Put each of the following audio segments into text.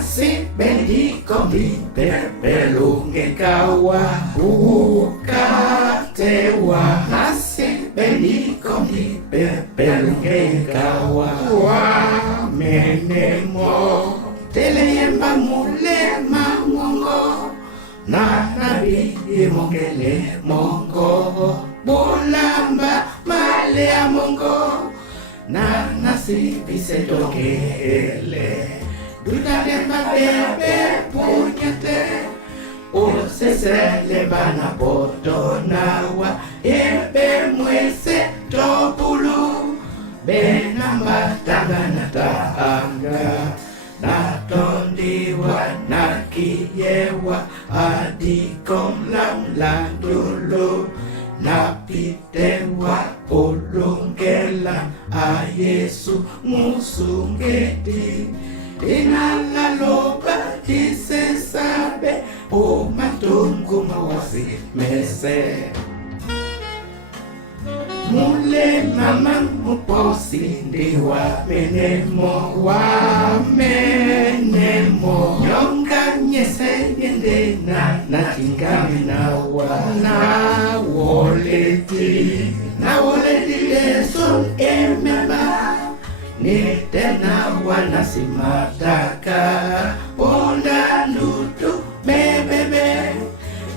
Nasi bendico mi perpelunge kawa ukatewa. Nasi bendico mi perpelunge kawa wa menemo. Teleyemba mulema mongo na nabi mongele mongo. Bulamba malea mongo na nasi bisedokele. Dutalemba bebe punyate o sese lebana botonawa ebe mwese topulu benamba tangana tanga natondiwa nakiyewa adikom lamlandulu napitewa olongela a Yesu musungeti. Inalaloba dise sabe o matungu mawasi mese. Mule mama muposi ndiwa menemo wa menemo. Nyonga nyese yende na tingami na wa na woleti leson emema. Ni tena wanasimataka ponda nutu bebebe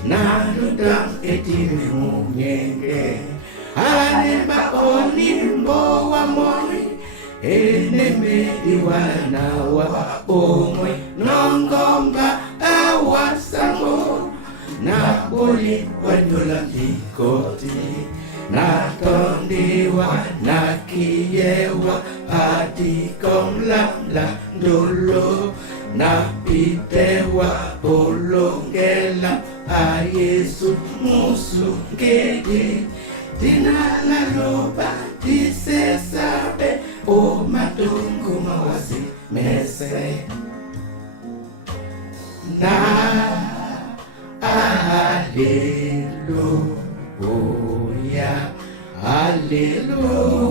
na nuta etimi mungenge anemba onimbo wa moi eneme diwana wa omwe nongomba awasango na boli wanyola mikoti na tondiwa na kiyewa adikom lamla ndolo na pitewa olongela a Yesu musungedi. Dinalaloba dise sabe o matungu mawasi mese na Hallelujah, hallelujah.